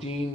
3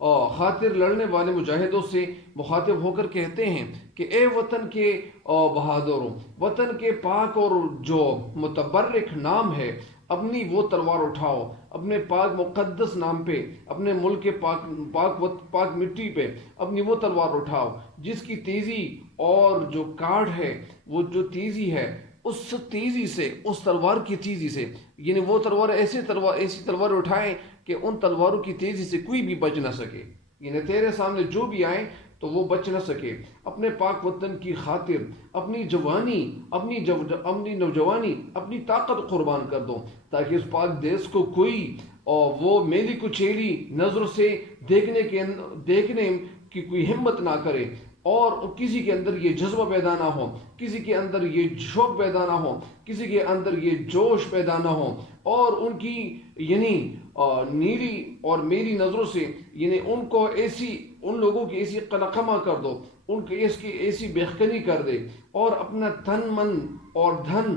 خاطر لڑنے والے مجاہدوں سے مخاطب ہو کر کہتے ہیں کہ اے وطن کے بہادروں، وطن کے پاک اور جو متبرک نام ہے، اپنی وہ تلوار اٹھاؤ، اپنے پاک مقدس نام پہ، اپنے ملک کے پاک مٹی پہ اپنی وہ تلوار اٹھاؤ جس کی تیزی اور جو کاٹ ہے، وہ جو تیزی ہے، اس تیزی سے، اس تلوار کی تیزی سے، یعنی وہ تلوار ایسی تلوار اٹھائیں کہ ان تلواروں کی تیزی سے کوئی بھی بچ نہ سکے، یعنی تیرے سامنے جو بھی آئیں تو وہ بچ نہ سکے۔ اپنے پاک وطن کی خاطر اپنی جوانی، اپنی نوجوانی، اپنی طاقت قربان کر دو، تاکہ اس پاک دیس کو کوئی اور وہ میلی کچیلی نظر سے دیکھنے کی کوئی ہمت نہ کرے، اور کسی کے اندر یہ جذبہ پیدا نہ ہو، کسی کے اندر یہ شوق پیدا نہ ہو، کسی کے اندر یہ جوش پیدا نہ ہو، اور ان کی یعنی نیلی اور میری نظروں سے یعنی ان لوگوں کی ایسی قلقمہ کر دو، ان کی ایسی بےخکنی کر دے، اور اپنا تن من اور دھن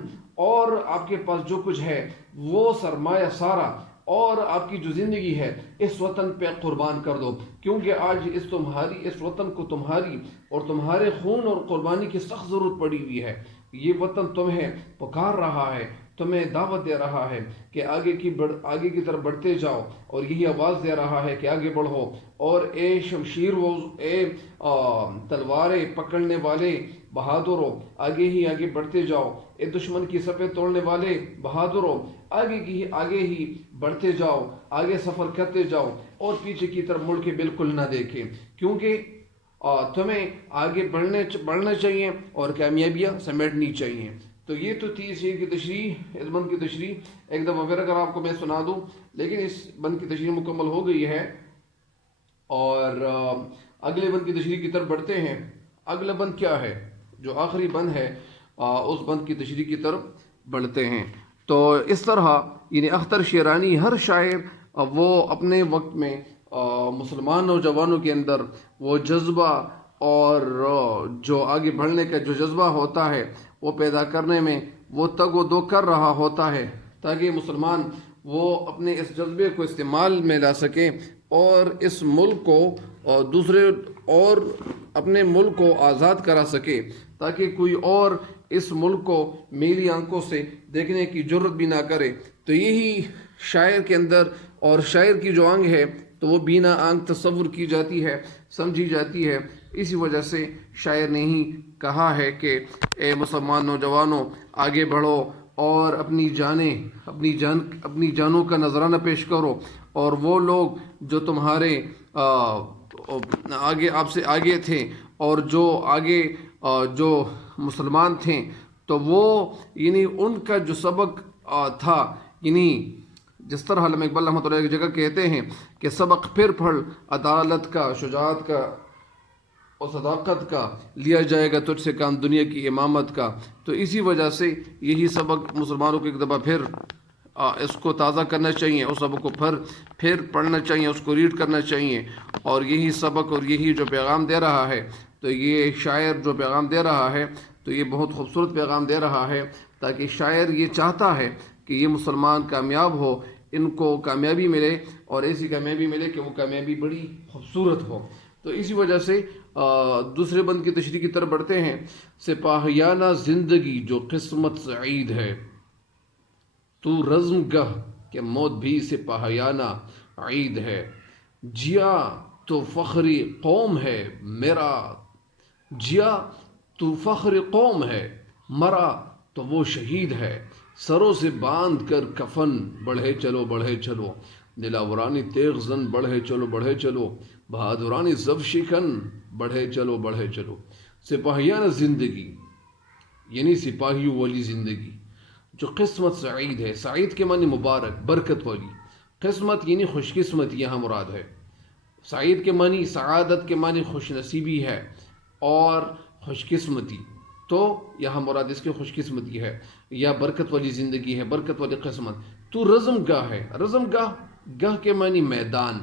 اور آپ کے پاس جو کچھ ہے وہ سرمایہ سارا اور آپ کی جو زندگی ہے اس وطن پہ قربان کر دو، کیونکہ آج اس وطن کو تمہاری اور تمہارے خون اور قربانی کی سخت ضرورت پڑی ہوئی ہے۔ یہ وطن تمہیں پکار رہا ہے، تمہیں دعوت دے رہا ہے کہ آگے کی طرف بڑھتے جاؤ، اور یہی آواز دے رہا ہے کہ آگے بڑھو، اور اے شمشیر اے تلواریں پکڑنے والے بہادروں، آگے بڑھتے جاؤ، اے دشمن کی صفیں توڑنے والے بہادروں، آگے ہی بڑھتے جاؤ، آگے سفر کرتے جاؤ، اور پیچھے کی طرف مڑ کے بالکل نہ دیکھیں، کیونکہ تمہیں آگے بڑھنا چاہیے اور کامیابیاں سمیٹنی چاہیے۔ تو یہ تو تھی اس کی تشریح، اس بند کی تشریح۔ ایک دفعہ پھر اگر آپ کو میں سنا دوں، لیکن اس بند کی تشریح مکمل ہو گئی ہے، اور اگلے بند کی تشریح کی طرف بڑھتے ہیں۔ اگلا بند کیا ہے؟ جو آخری بند ہے اس بند کی تشریح کی طرف بڑھتے ہیں۔ تو اس طرح یعنی اختر شیرانی ہر شاعر وہ اپنے وقت میں مسلمان نوجوانوں کے اندر وہ جذبہ اور جو آگے بڑھنے کا جو جذبہ ہوتا ہے وہ پیدا کرنے میں وہ تگ و دو کر رہا ہوتا ہے، تاکہ مسلمان وہ اپنے اس جذبے کو استعمال میں لا سکیں اور اس ملک کو اور اپنے ملک کو آزاد کرا سکے، تاکہ کوئی اور اس ملک کو میلی آنکھوں سے دیکھنے کی جرت بھی نہ کرے۔ تو یہی شاعر کے اندر، اور شاعر کی جو آنکھ ہے تو وہ بینا آنکھ تصور کی جاتی ہے، سمجھی جاتی ہے۔ اسی وجہ سے شاعر نے ہی کہا ہے کہ اے مسلمان نوجوانوں، آگے بڑھو اور اپنی جانوں کا نذرانہ پیش کرو، اور وہ لوگ جو تمہارے آپ سے آگے تھے اور جو آگے جو مسلمان تھے، تو وہ یعنی ان کا جو سبق تھا، یعنی جس طرح علامہ اقبال رحمۃ اللہ کی جگہ کہتے ہیں کہ سبق پھر پڑھ عدالت کا، شجاعت کا اور صداقت کا، لیا جائے گا تجھ سے کام دنیا کی امامت کا۔ تو اسی وجہ سے یہی سبق مسلمانوں کو ایک دفعہ پھر اس کو تازہ کرنا چاہیے، اس سبق کو پھر پڑھنا چاہیے، اس کو ریڈ کرنا چاہیے، اور یہی سبق اور یہی جو پیغام دے رہا ہے، تو یہ شاعر جو پیغام دے رہا ہے تو یہ بہت خوبصورت پیغام دے رہا ہے، تاکہ شاعر یہ چاہتا ہے کہ یہ مسلمان کامیاب ہو، ان کو کامیابی ملے، اور ایسی کامیابی ملے کہ وہ کامیابی بڑی خوبصورت ہو۔ تو اسی وجہ سے دوسرے بند کی تشریح کی طرف بڑھتے ہیں۔ سپاہیانہ زندگی جو قسمت سعید ہے، تو رزم گہ کہ موت بھی سپاہیانہ عید ہے، جیا تو فخری قوم ہے میرا، جیا تو فخر قوم ہے، مرا تو وہ شہید ہے، سروں سے باندھ کر کفن بڑھے چلو، دلاورانی تیغ زن بڑھے چلو، بہادرانی زب شکن بڑھے چلو۔ سپاہیانہ زندگی یعنی سپاہیوں والی زندگی جو قسمت سعید ہے، سعید کے معنی مبارک، برکت والی، قسمت یعنی خوش قسمت یہاں مراد ہے، سعید کے معنی سعادت کے معنی خوش نصیبی ہے اور خوش قسمتی، تو یہاں مراد اس کی خوش قسمتی ہے یا برکت والی زندگی ہے، برکت والی قسمت۔ تو رزم گاہ ہے، رزم گاہ کے معنی میدان،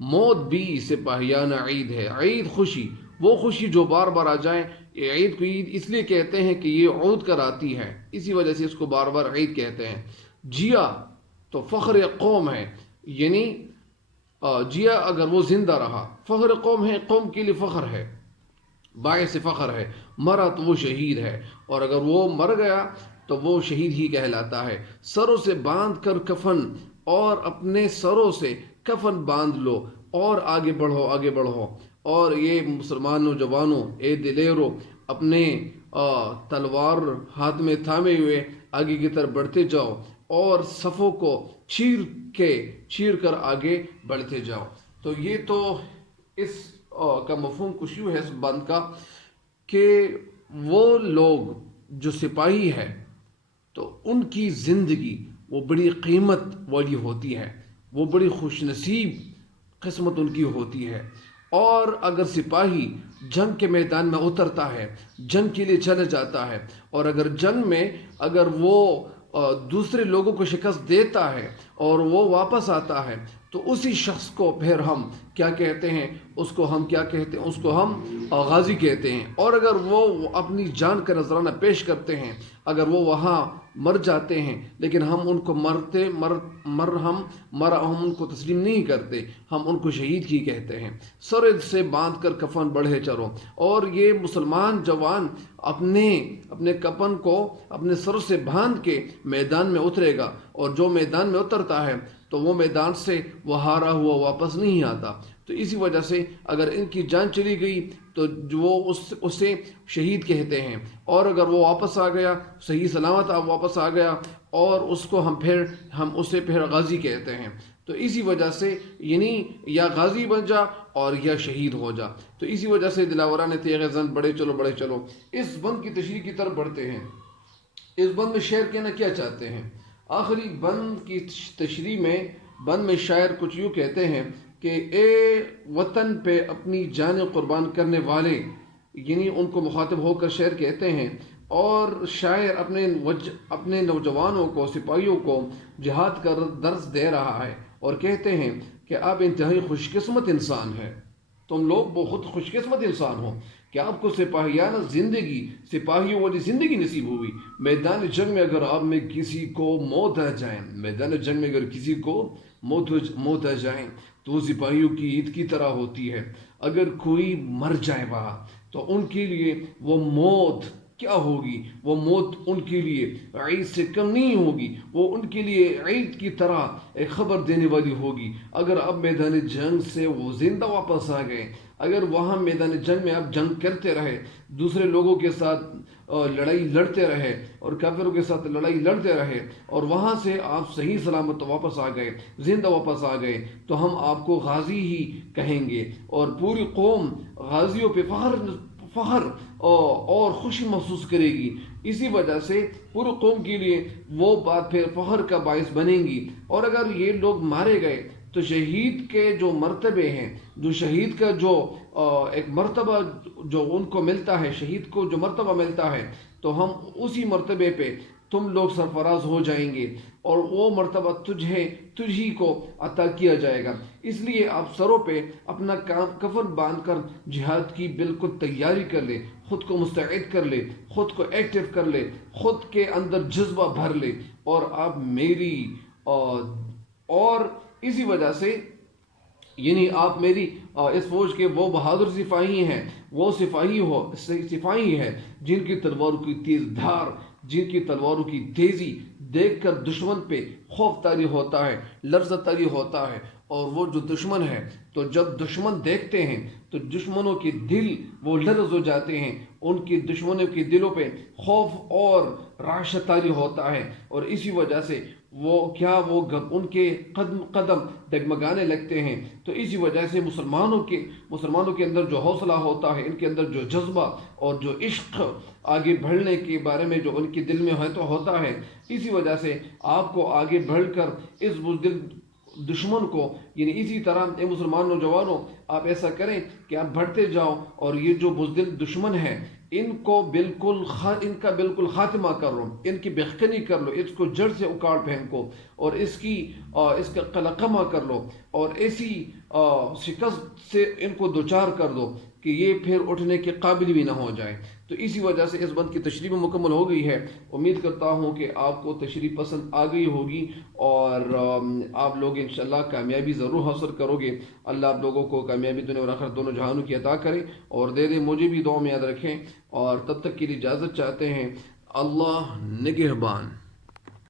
موت بھی سپاہیانہ عید ہے، عید خوشی، وہ خوشی جو بار بار آ جائے۔ یہ عید کو عید اس لیے کہتے ہیں کہ یہ عود کر آتی ہے، اسی وجہ سے اس کو بار بار عید کہتے ہیں۔ جیا تو فخر قوم ہے، یعنی جیا اگر وہ زندہ رہا، فخر قوم ہے، قوم کے لیے فخر ہے، باعث فخر ہے، مرا تو وہ شہید ہے، اور اگر وہ مر گیا تو وہ شہید ہی کہلاتا ہے۔ سروں سے باندھ کر کفن، اور اپنے سروں سے کفن باندھ لو اور آگے بڑھو، آگے بڑھو۔ اور یہ مسلمان نوجوانوں، اے دلیرو، اپنے تلوار ہاتھ میں تھامے ہوئے آگے کی طرف بڑھتے جاؤ، اور صفوں کو چیر کر آگے بڑھتے جاؤ۔ تو یہ تو اس کا مفہوم کچھ یوں ہے اس بند کا، کہ وہ لوگ جو سپاہی ہے تو ان کی زندگی وہ بڑی قیمت والی ہوتی ہے، وہ بڑی خوش نصیب قسمت ان کی ہوتی ہے۔ اور اگر سپاہی جنگ کے میدان میں اترتا ہے، جنگ کے لیے چلا جاتا ہے، اور اگر جنگ میں اگر وہ دوسرے لوگوں کو شکست دیتا ہے اور وہ واپس آتا ہے، تو اسی شخص کو پھر ہم کیا کہتے ہیں، اس کو ہم کیا کہتے ہیں، اس کو ہم غازی کہتے ہیں۔ اور اگر وہ اپنی جان کا نذرانہ پیش کرتے ہیں، اگر وہ وہاں مر جاتے ہیں، لیکن ہم ان کو ہم ان کو تسلیم نہیں کرتے، ہم ان کو شہید ہی کہتے ہیں۔ سر سے باندھ کر کفن بڑھے چلو، اور یہ مسلمان جوان اپنے کفن کو اپنے سر سے باندھ کے میدان میں اترے گا، اور جو میدان میں اترتا ہے تو وہ میدان سے وہ ہارا ہوا واپس نہیں آتا۔ تو اسی وجہ سے اگر ان کی جان چلی گئی تو وہ اسے شہید کہتے ہیں، اور اگر وہ واپس آ گیا، صحیح سلامت واپس آ گیا، اور اس کو ہم اسے پھر غازی کہتے ہیں۔ تو اسی وجہ سے یعنی یا غازی بن جا اور یا شہید ہو جا۔ تو اسی وجہ سے دلاوران تیغ زن بڑھے چلو، بڑھے چلو۔ اس بند کی تشریح کی طرف بڑھتے ہیں۔ اس بند میں شاعر کہنا کیا چاہتے ہیں؟ آخری بند کی تشریح میں بند میں شاعر کچھ یوں کہتے ہیں کہ اے وطن پہ اپنی جان قربان کرنے والے، یعنی ان کو مخاطب ہو کر شاعر کہتے ہیں، اور شاعر اپنے نوجوانوں کو، سپاہیوں کو جہاد کا درس دے رہا ہے، اور کہتے ہیں کہ آپ انتہائی خوش قسمت انسان ہیں، تم لوگ بہت خوش قسمت انسان ہو کہ آپ کو سپاہیانہ زندگی، سپاہیوں والی زندگی نصیب ہوئی۔ میدان جنگ میں اگر آپ میں کسی کو موت آ جائیں، میدان جنگ میں اگر کسی کو موت آ جائیں تو وہ سپاہیوں کی عید کی طرح ہوتی ہے۔ اگر کوئی مر جائے وہاں تو ان کے لیے وہ موت کیا ہوگی؟ وہ موت ان کے لیے عید سے کم نہیں ہوگی، وہ ان کے لیے عید کی طرح ایک خبر دینے والی ہوگی۔ اگر اب میدان جنگ سے وہ زندہ واپس آ گئے، اگر وہاں میدان جنگ میں آپ جنگ کرتے رہے، دوسرے لوگوں کے ساتھ لڑائی لڑتے رہے، اور کافروں کے ساتھ لڑائی لڑتے رہے، اور وہاں سے آپ صحیح سلامت واپس آ گئے، زندہ واپس آ گئے، تو ہم آپ کو غازی ہی کہیں گے، اور پوری قوم غازیوں پہ فخر اور خوشی محسوس کرے گی۔ اسی وجہ سے پوری قوم کے لیے وہ بات پھر فخر کا باعث بنے گی۔ اور اگر یہ لوگ مارے گئے تو شہید کے جو مرتبے ہیں، جو شہید کا جو ایک مرتبہ جو ان کو ملتا ہے، شہید کو جو مرتبہ ملتا ہے، تو ہم اسی مرتبے پہ تم لوگ سرفراز ہو جائیں گے، اور وہ مرتبہ تجھ ہی کو عطا کیا جائے گا۔ اس لیے آپ سروں پہ اپنا کفن باندھ کر جہاد کی بالکل تیاری کر لے، خود کو مستعد کر لے، خود کو ایکٹیو کر لے، خود کے اندر جذبہ بھر لے، اور آپ میری اور اسی وجہ سے یعنی آپ میری اس فوج کے وہ بہادر سپاہی ہیں، وہ سپاہی ہیں جن کی تلواروں کی تیز دھار، جن کی تلواروں کی تیزی دیکھ کر دشمن پہ خوف طاری ہوتا ہے، لرزہ طاری ہوتا ہے۔ اور وہ جو دشمن ہے، تو جب دشمن دیکھتے ہیں تو دشمنوں کے دل وہ لرز ہو جاتے ہیں، ان کی دشمنوں کے دلوں پہ خوف اور رعشہ طاری ہوتا ہے، اور اسی وجہ سے وہ ان کے قدم ڈگمگانے لگتے ہیں۔ تو اسی وجہ سے مسلمانوں کے اندر جو حوصلہ ہوتا ہے، ان کے اندر جو جذبہ اور جو عشق آگے بڑھنے کے بارے میں جو ان کے دل میں ہوتا ہے، اسی وجہ سے آپ کو آگے بڑھ کر اس بزدل دشمن کو، یعنی اسی طرح اے مسلمان نوجوانوں، آپ ایسا کریں کہ آپ بڑھتے جاؤ، اور یہ جو بزدل دشمن ہے ان کا بالکل خاتمہ کر لو، ان کی بخکنی کر لو، اس کو جڑ سے اکاڑ پھینکو، اور اس کا قلقمہ کر لو، اور ایسی شکست سے ان کو دوچار کر دو کہ یہ پھر اٹھنے کے قابل بھی نہ ہو جائے۔ تو تو اسی وجہ سے اس بند کی تشریح مکمل ہو گئی ہے. امید کرتا ہوں کہ آپ کو تشریح پسند آ گئی ہوگی اور آپ لوگ انشاءاللہ کامیابی ضرور حاصل کرو گے. اللہ آپ لوگوں کو کامیابی دنیا اور آخرت دونوں جہانوں کی عطا کرے اور دے دے. مجھے بھی دعا میں یاد رکھیں اور تب تک کے لیے اجازت چاہتے ہیں. اللہ نگہبان.